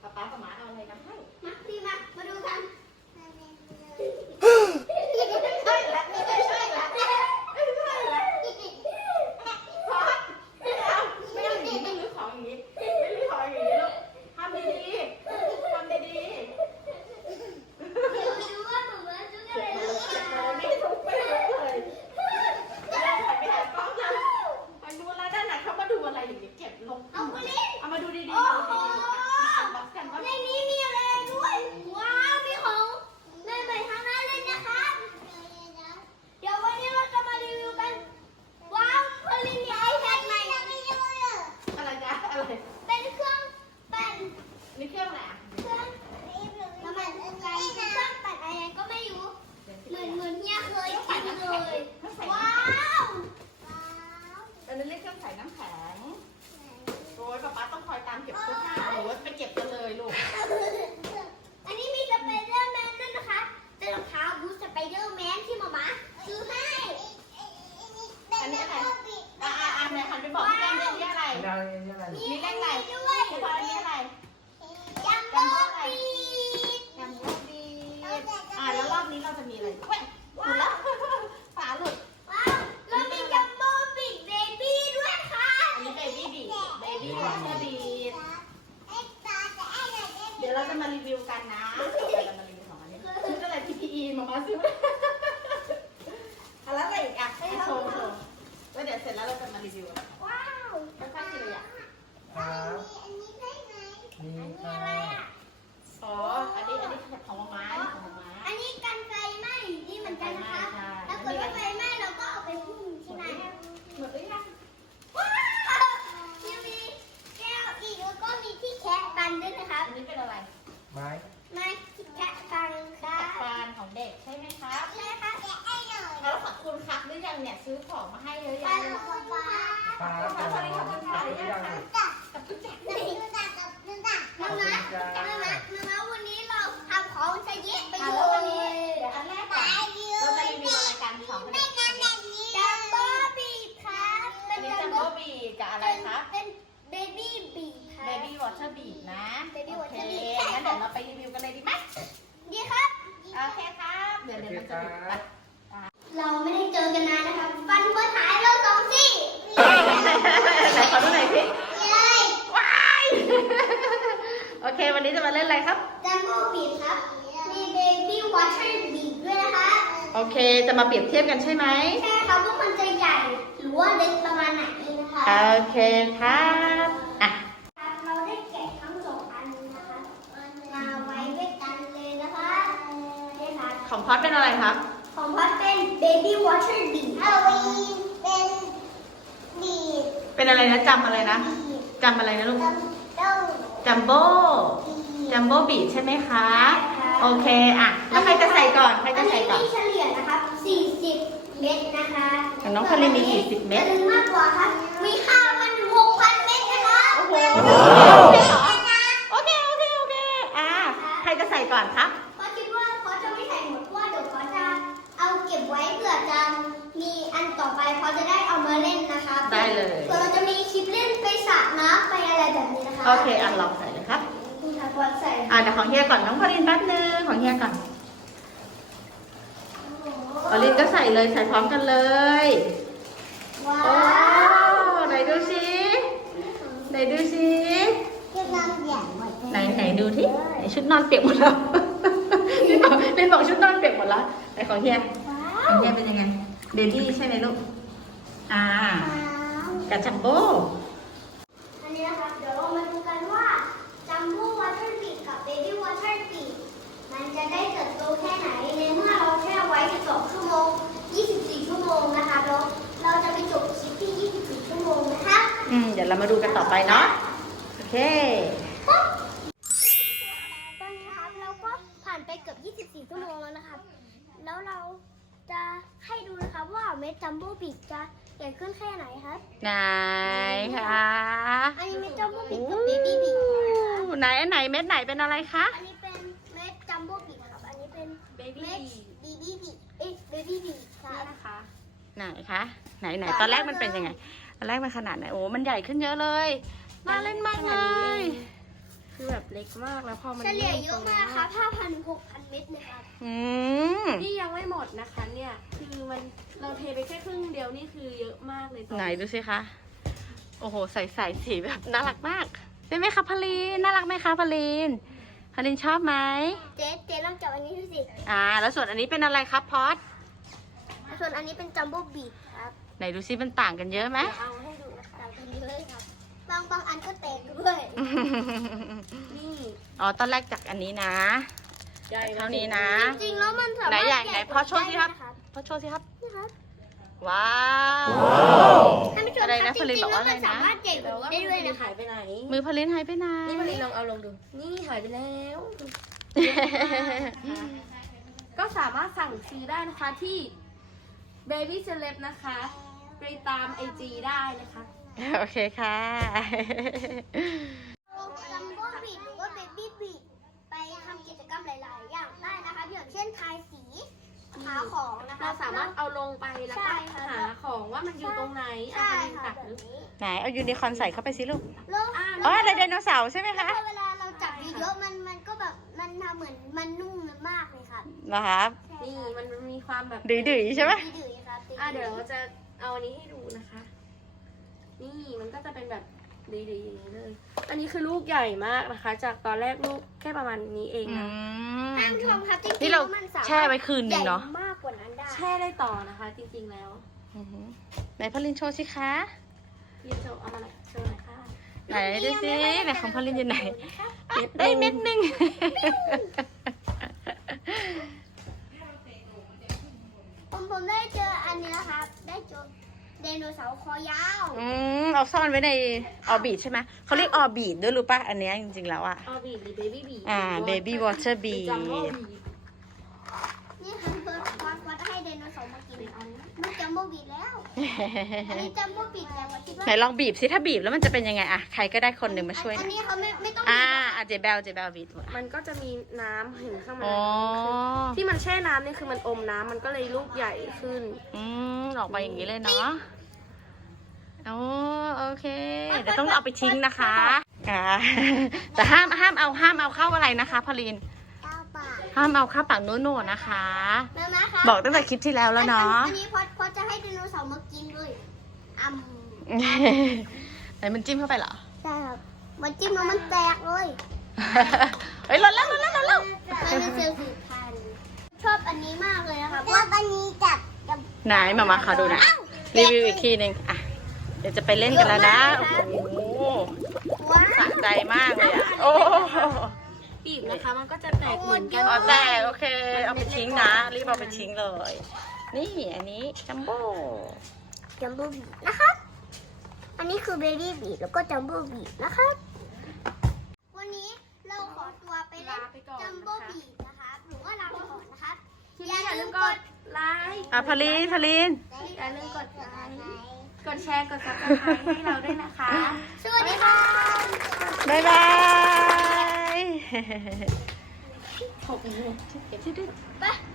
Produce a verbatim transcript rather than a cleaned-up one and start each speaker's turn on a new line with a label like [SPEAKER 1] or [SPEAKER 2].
[SPEAKER 1] ป๊าป๊ากับหมาเอาอะไรมาให้
[SPEAKER 2] มาพี่มามาดูกัน
[SPEAKER 1] ใช่แล้วไม่ใช่ใช่แล้วไม่ใช่แล้วพอไม่เอาไม่เอาอย่างนี้ไม่ลื้อของอย่างนี้ไม่ลื้อของอย่างนี้ลูกทำดีๆทำดีๆ
[SPEAKER 2] เดี๋ยวดูว่าหนูมาดูกันเลยลูก
[SPEAKER 1] ไม่ทุบไม่ทุบเลยไม่ได้ถ่ายไม่ถ่ายกล้องนะไปดูแล้วด้านหลังเขามาดูอะไรอย่างนี้เก็บลง
[SPEAKER 2] เอาไปเลย
[SPEAKER 1] เอามาดูดีๆมาดูดีๆมาอ่านบล็อกกันว่า
[SPEAKER 2] ในนี้มีอะไรด้วยว้าวมีของใหม่ๆทั้งนั้นเลยนะคะเดี๋ยววันนี้เราจะมารีวิวกันว้าวพลินมีไอแพดใหม่
[SPEAKER 1] อะไรนะอะไร
[SPEAKER 2] เป็นเครื่องปั่น
[SPEAKER 1] นี่เครื่องอะไรอ่ะ
[SPEAKER 2] เครื่องน้ำมันไฟเครื่องปั่นอะไรก็ไม่รู้เหมือนเหมือนเฮียเคยกินเลยว้าว
[SPEAKER 1] อันนี้เรียกเครื่องใส่น้ำแข็งโอ้ยป๊าป๊าต้องคอยตามเก็บเสื้อผ้าหนูว่าไปเก็บกันเลยลูก
[SPEAKER 2] อันนี้มีสไปเดอร์แมนด้วยนะคะเป็นรองเท้าบูทสไปเดอร์แมนที่หมาม่าซื้อให้
[SPEAKER 1] อันนี้อะไรอ่าอ่าอ่าไหนหันไปบอกพี่แก้มเรื่องนี้อะไร
[SPEAKER 2] มี
[SPEAKER 1] มีเลขอะไร
[SPEAKER 2] ด้วย
[SPEAKER 1] พี่บอลอันนี้อะไร
[SPEAKER 2] ยังโบปี
[SPEAKER 1] ยังโบบีอ่าแล้วรอบนี้เราจะมีอะไรเว้ยหลุดแล้วฝาหลุด
[SPEAKER 2] ว้าวแล้วมีจัมโบ้บิ๊กเบบี้ด้วยค่ะ
[SPEAKER 1] อันนี้เบบี้บีเบบี้วอเตอร์บีเดี๋ยวเราจะมารีวิวกันนะต่อไปเรามารีวิวของอันนี้ซื้ออะไร พี พี อี มามาซื้อแล้วอะไรอีกอ่ะให้โชว์โชว์แล้วเดี๋ยวเสร็จแล้วเราจะมารีวิว
[SPEAKER 2] ว้าว
[SPEAKER 1] ค่อยๆกินเลยอ่ะ
[SPEAKER 3] ครับ
[SPEAKER 2] อันนี้ได้ไหม
[SPEAKER 3] นี่
[SPEAKER 2] อันนี้
[SPEAKER 3] ค่ะ
[SPEAKER 2] อะไรอ่ะ
[SPEAKER 1] อ๋ออันนี้อันนี้ของม้าของม้า
[SPEAKER 2] อันนี้กันไฟไหม้นี่เหมือนกันนะคะถ้าเกิดว่าไฟไหม้เราก็เอาไปพุ่งใช่ไหม
[SPEAKER 1] หมดหรือยัง
[SPEAKER 2] ว้าวยังมีแก้วอีกแล้วก็มีที่แคะฟันด้วยนะคะ
[SPEAKER 1] อันนี้เป็นอะไร
[SPEAKER 3] ไม้
[SPEAKER 2] มาที่แคะฟันค่ะ
[SPEAKER 1] ฟานของเด็กใช่ไหมครับ
[SPEAKER 2] ใช่ค่ะแกะให้หน่อย
[SPEAKER 1] แล้วขอบคุณครับหรือยังเนี่ยซื้อของมาให้เยอะ
[SPEAKER 2] ฟั
[SPEAKER 1] แยะ
[SPEAKER 2] น
[SPEAKER 1] เลย
[SPEAKER 2] ของฟ้า
[SPEAKER 3] ปลาแล้วกันขอบคุณยัง
[SPEAKER 1] กับทุกอย่าง
[SPEAKER 2] หนึ่งตักกับหนึ่งตักมามามามามาวันนี้เราทำของจะเยอะไป
[SPEAKER 1] อ่ะ
[SPEAKER 2] เล
[SPEAKER 1] แล้ววันนี้
[SPEAKER 2] ย
[SPEAKER 1] เดี๋ยวอันแรกก่อนเราจะรีวิวอะไรกันสองคนนี้
[SPEAKER 2] จัมโบ้บีบครับเป็
[SPEAKER 1] อั
[SPEAKER 2] น
[SPEAKER 1] นนี้
[SPEAKER 2] จั
[SPEAKER 1] จั
[SPEAKER 2] ม
[SPEAKER 1] ม
[SPEAKER 2] โบ้
[SPEAKER 1] โบ้บีกับอะไรครับ
[SPEAKER 2] เป็นเบบี้บีบครับ
[SPEAKER 1] เบบี้วอเตอร์บีนะ
[SPEAKER 2] Baby
[SPEAKER 1] โอ
[SPEAKER 2] Water
[SPEAKER 1] เค
[SPEAKER 2] Bead
[SPEAKER 1] งั้นเดี๋ยวเราไปรีวิวกันเลยดีไหม
[SPEAKER 2] ดีครับ
[SPEAKER 1] โอเคครับเดี๋ยวเดี๋ยวมันจะดุไป
[SPEAKER 2] เราไม่ได้เจอกันนานนะครับฟันเพื่อถ่ายเราสองซี่
[SPEAKER 1] ไหนขอดูหน่อยสิ
[SPEAKER 2] เลย
[SPEAKER 1] ว้ายโอเควันนี้จะมาเล่นอะไรครับ
[SPEAKER 2] จัมโบ้บีบครับมีเบบี้วอเตอร์บีบด้วยนะคะ
[SPEAKER 1] โอเคจะมาเปรียบเทียบกันใช่ไหม
[SPEAKER 2] ใช่ครับว่ามันจะใหญ่หรือว่าเล็กประมาณไหนนะคะ
[SPEAKER 1] โอเคครับอ่ะ
[SPEAKER 2] เราได้แกะทั้งสองอันนะคะมาไว้ด้วยกันเลยนะคะนี่ค่ะ
[SPEAKER 1] ของพอดเป็นอะไรครับ
[SPEAKER 2] ของพัดเป็น Baby Water Bead ฮาโลวีนเป็นบีด
[SPEAKER 1] เป็นอะไรนะจำอะไรนะจำอะไรนะลูก
[SPEAKER 2] ต้อง
[SPEAKER 1] จัมโบ้จัมโบ้บีใช่ไหมคะ โอเคอ่ะแล้วใครจะใส่ก่อนใครจะใส่ก่อน
[SPEAKER 2] อันนี้มีเฉลี่ยนะครับสี่สิบเม็ดนะคะ
[SPEAKER 1] ของน้องพลินมีกี่สิบเม็ด
[SPEAKER 2] อันนึงมากกว่าครับมีห้าพันหกพันเม็ดนะคะ
[SPEAKER 1] โอ้โหโอเคโอเคโอเคอ่ะใครจะใส่ก่อนครับ
[SPEAKER 2] เพราะคิดว่าเขาจะไม่ใส่หมดเพราะว่าเดี๋ยวเขาจะเอาเก็บไว้เผื่อจะมีอันต่อไปเขาจะได้เอามาเล่นนะคะ
[SPEAKER 1] ได้เลย
[SPEAKER 2] เผื่อเราจะมีคลิปเล่นไปสระน้ำไปอะไรแบบนี้นะคะ
[SPEAKER 1] โอเคอ่ะลองใส่เลยครับ
[SPEAKER 2] คุณทักวันใส่
[SPEAKER 1] อ่ะเดี๋ยวของเฮียก่อนน้องพลินแป๊บนึงของเฮียก่อนพลินก็ใส่เลยใส่พร้อมกันเลย
[SPEAKER 2] ว้า
[SPEAKER 1] โอ้
[SPEAKER 2] ว
[SPEAKER 1] ไหนดูสิไหนดูสิ
[SPEAKER 2] เก็บน้ำอย่างหมด
[SPEAKER 1] ไหนไหนดูที่ไหนชุดนอนเปียกหมดแล้ว เล่นบอกเล่นบอกชุดนอนเปียกหมดแล้วไหนของเฮีย
[SPEAKER 2] ว้า
[SPEAKER 1] ขอ
[SPEAKER 2] ว
[SPEAKER 1] งเฮียเป็นยังไงเบบี้ใช่ไหมลูกอ่ากับจัมโบ้
[SPEAKER 2] อันนี้นะคะเดี๋ยวเรามาดูกันว่าจัมโบ้วอเตอร์บีดกับเบบี้วอเตอร์บีดมันจะได้เติบโตแค่ไหนในเมื่อเราแช่ไว้สิบสองชั่วโมงยี่สิบสี่ชั่วโมงนะคะแล้วเราจะไปจบคลิปที่ยี่สิบสี่ชั่วโมงนะคะ
[SPEAKER 1] อืมเดี๋ยวเรามาดูกันต่อไปเนาะโอเค
[SPEAKER 2] ตอนนี้นะครับเราก็ผ่านไปเกือบยี่สิบสี่ชั่วโมงแล้วนะครับแล้วเราจะให้ดูนะครับว่าเม็ดจัมโบ้บีดจะใหญ่ขึ้นแค่ไหนครับ
[SPEAKER 1] ไหนคะ
[SPEAKER 2] อันนี้เม็ดจัมโบ้บี
[SPEAKER 1] โอ้
[SPEAKER 2] ดกับเบบี้บีดนะคะ
[SPEAKER 1] ไหนอันไหนเม็ดไหนเป็นอะไรคะ
[SPEAKER 2] อันนี้เป็นเม็ดจัมโบ้บีดครับ อันนี้เป็น
[SPEAKER 1] เบ
[SPEAKER 2] เม็ดบีบี้บีดเอ้ยเบบี้บีดครับ
[SPEAKER 1] นะคะไหนคะไหนไหนตอนแรกมันเป็นยังไงตอนแรกมันขนาดไหนโอ้มันใหญ่ขึ้นเยอะเลยน่าเล่นมากเลยคือแบบเล็กมากแล้วพอมัน
[SPEAKER 2] เฉลี่ยเยอะมากครับห้าพันหกพันเม็ดเลยครับ
[SPEAKER 4] อืม
[SPEAKER 1] นี่ยังไม่หมดนะคะเนี่ยคือมันเราเทไปแค่ครึ่งเดียวนี่คือเยอะมากเลยตอน
[SPEAKER 4] ไหนดูสิคะ โอ้โห ใส่ใส่สีแบบน่ารักมากใช่ไหมคะพาลินน่ารักไหมคะพาลินพาลินชอบไหม
[SPEAKER 2] เจ๊เจ๊ลองจับอันนี้ดูสิ
[SPEAKER 4] อ่า แล้วส่วนอันนี้เป็นอะไรครับพอด
[SPEAKER 2] ส่วนอันนี้เป็นจัมโบ้บีทครับ
[SPEAKER 4] ไหนดูซิมันต่างกันเยอะไหม
[SPEAKER 2] เดี๋ยวเอาให้ดูนะคะตรงนี้เลยครับ บางบางอันก็แตกด้วย
[SPEAKER 1] นี่
[SPEAKER 4] อ๋อ ตอนแรกจากอันนี้นะ
[SPEAKER 1] ใหญ่
[SPEAKER 4] เท่านี้นะ
[SPEAKER 2] จริงๆแล้วมันสามารถ
[SPEAKER 4] ไหนใหญ่ไหน
[SPEAKER 2] ญ่ก
[SPEAKER 4] พ่อ
[SPEAKER 2] ว่า
[SPEAKER 4] โชว์สิครับ
[SPEAKER 2] ได้นะ
[SPEAKER 4] พอโชว์สิครับ
[SPEAKER 2] นี่ครับ
[SPEAKER 4] ว้าว
[SPEAKER 2] ท่านผู้ชม
[SPEAKER 4] อะไร
[SPEAKER 2] ครั
[SPEAKER 4] นะ
[SPEAKER 2] บจ
[SPEAKER 4] ผลิ
[SPEAKER 2] ริ
[SPEAKER 4] ต
[SPEAKER 2] ง
[SPEAKER 4] บอก
[SPEAKER 2] ๆแล้ว
[SPEAKER 4] ว่าอะไร
[SPEAKER 2] มัน
[SPEAKER 4] นะ
[SPEAKER 2] สามารถใหญ่กว่านี้ได้ด้วยนะคะ
[SPEAKER 1] หายไปไหน
[SPEAKER 4] มือพาลินหายไปไหน
[SPEAKER 1] นี่มันลองเอาลงดู นี่หายไปแล้ว ก็สามารถสั่งซื้อได้นะคะที่ Baby Celeb นะคะ ไปตามไอจีได้นะคะ
[SPEAKER 4] โอเคค่ะ
[SPEAKER 2] จัมโบ้บีทหรือว่าเบบี้บีทไปทำกิจกรรมหลาย ๆ อย่างได้นะคะอย่างเช่นทายสีหาของนะคะ
[SPEAKER 1] เราสามารถเอาลงไปแล้ว
[SPEAKER 2] ใช่
[SPEAKER 1] ก็
[SPEAKER 2] ค่ะ
[SPEAKER 1] หาของว่ามันอยู่ตรงไหน
[SPEAKER 2] ใช่
[SPEAKER 1] อ่ะ
[SPEAKER 2] ค่ะ
[SPEAKER 1] ตัด
[SPEAKER 2] แบบ
[SPEAKER 1] หรือ
[SPEAKER 2] นี้
[SPEAKER 4] ไหน เอายูนิคอร์นใส่เข้าไปสิลูก
[SPEAKER 2] แล้ว
[SPEAKER 1] อ่า
[SPEAKER 4] อ๋ออะไรไดโนเสาร์ใช่ไหม
[SPEAKER 2] แล้ว
[SPEAKER 4] คะ
[SPEAKER 2] พอเวลาเราจับเยอะๆมันมันก็แบบมันทำเหมือนมันนุ่มมากเลยครับ
[SPEAKER 4] เหรอครับ
[SPEAKER 1] นี่มันมีความแบบ
[SPEAKER 4] ดื้อๆใช่ไหม
[SPEAKER 2] ดื้อๆครับ
[SPEAKER 1] อ่ะเดี๋ยวเราจะเอาอันนี้ให้ดูนะคะ นี่มันก็จะเป็นแบบดีๆอย่างนี้เลย อันนี้คือลูกใหญ่มากนะคะ จากตอนแรกลูกแค่ประมาณนี้เอง
[SPEAKER 4] อื
[SPEAKER 1] นะ
[SPEAKER 4] ม
[SPEAKER 2] ท่านผู้ชมครับจริงๆ
[SPEAKER 4] นี่เรา
[SPEAKER 2] แล้วมันสามารถ
[SPEAKER 4] แช่ไว้คืนหนึ่งเนาะ
[SPEAKER 2] ใหญ่มากกว่านั้นได้
[SPEAKER 1] แช่ได้ต่อนะคะ จริงๆแล้ว
[SPEAKER 4] อือหือไหนพาลินโชว์สิคะ
[SPEAKER 1] พี่โจเอามาหน่อยโชว์หน่อยค่ะ
[SPEAKER 4] ไหนดูสิไหนของพาลินอยู่ไหนอ่ะได้เม็ดหนึ่ง
[SPEAKER 2] ผมผมได้เจออันนี้นะครับ ได้เจอไดโนเสาร์คอยาว
[SPEAKER 4] อืมเอาซ่อนไว้ในออร์บิทใช่ไหมเขาเรียกออร์บิทด้วยรู้ป่ะอันเนี้ยจริงๆแล้วอ่ะ
[SPEAKER 1] ออบีดหรือเบบี้บีด
[SPEAKER 4] อ่า baby water bead
[SPEAKER 1] จัมโบ้บีด
[SPEAKER 2] นี่คือเพื่อนวัดวัดให้ไดโนเสาร์มากิน
[SPEAKER 1] เป็นอันนี้
[SPEAKER 2] มันจัมโบ้บีทแล้ว อันนี้จัมโบ้บีทแล้วคิดว่า
[SPEAKER 4] ไหนลองบีบสิถ้าบีบแล้วมันจะเป็นยังไงอะใครก็ได้คนหนึ่งมาช่วยห
[SPEAKER 2] อั
[SPEAKER 4] น่
[SPEAKER 2] น
[SPEAKER 4] อย
[SPEAKER 2] นี้เขาไม่ไม่ต้อง
[SPEAKER 4] อ่า
[SPEAKER 2] บีบ
[SPEAKER 4] อ่ะเจเบลเจเบลบีบ
[SPEAKER 1] มันก็จะมีน้ำเห็นข้างใน
[SPEAKER 4] อ๋อ
[SPEAKER 1] ที่มันแช่น้ำเนี่ยคือมันอมน้ำมันก็เลยลูกใหญ่ขึ้น
[SPEAKER 4] อืมออกมาอย่างนี้เลยเนาะโอ้โอเคเดี๋ยวต้องเอาไปทิ้งนะคะอ่าแต่ห้ามห้ามเอาห้ามเอาเข้าอะไรนะคะพอลิน
[SPEAKER 2] เก้าบาท
[SPEAKER 4] ห้ามเอาเข้าปากโน่นๆนะคะ
[SPEAKER 2] แม่แม่คะ
[SPEAKER 4] บอกตั้งแต่คลิปที่แล้วแล้วเนาะ
[SPEAKER 2] อันนี้พอดพอดจะให้ไดโนเสาร์มากินด้วยอ่ำ
[SPEAKER 4] ไหนมันจิ้มเข้าไปเหรอ
[SPEAKER 2] ใช่ครับ มันจิ้มแล้วมันแตกเลย
[SPEAKER 4] เฮ้ยหล่นแล้วหล่นแล้วหล่นแล้ว
[SPEAKER 2] มันเป็นเซลล์สืบพันธุ์ชอบอันนี้มากเลยนะคะชอบอันนี้จับกับ
[SPEAKER 4] ไหนมามาขอดูหน่อยรีวิวอีกทีหนึ่งอ่ะเดี๋ยวจะไปเล่นกันแล้วนะโอ้โห
[SPEAKER 2] ว้า
[SPEAKER 4] สะใจมากเลยอ่ะโอ้
[SPEAKER 1] บีบนะคะ มันก็จะแตกเหมือนกัน
[SPEAKER 4] อ๋อแต่โอเค เอาไปทิ้งนะ รีบเอาไปทิ้งเลย นี่อันนี้จัมโบ้
[SPEAKER 2] จัมโบ้บีนะครับ อันนี้คือเบบี้บีแล้วก็จัมโบ้บีนะครับ วันนี้เราขอตัวไปเล่น
[SPEAKER 1] ลาไปก่อน
[SPEAKER 2] จัม
[SPEAKER 1] นะ
[SPEAKER 2] โบ้
[SPEAKER 1] คะ
[SPEAKER 2] บีนะคะหรือว่าลาไปก่อนนะครับ
[SPEAKER 1] ทีนี้อย่าลืมกดไลค์
[SPEAKER 4] อ่ะพาลินพาลิน
[SPEAKER 1] อย่าลืมกดไลค์กดแชร์ กดซับสไครต์ให้เราด้วยนะคะ
[SPEAKER 2] สวัสดีค่ะ
[SPEAKER 4] บ๊ายบาย
[SPEAKER 1] หกโมง
[SPEAKER 2] ไป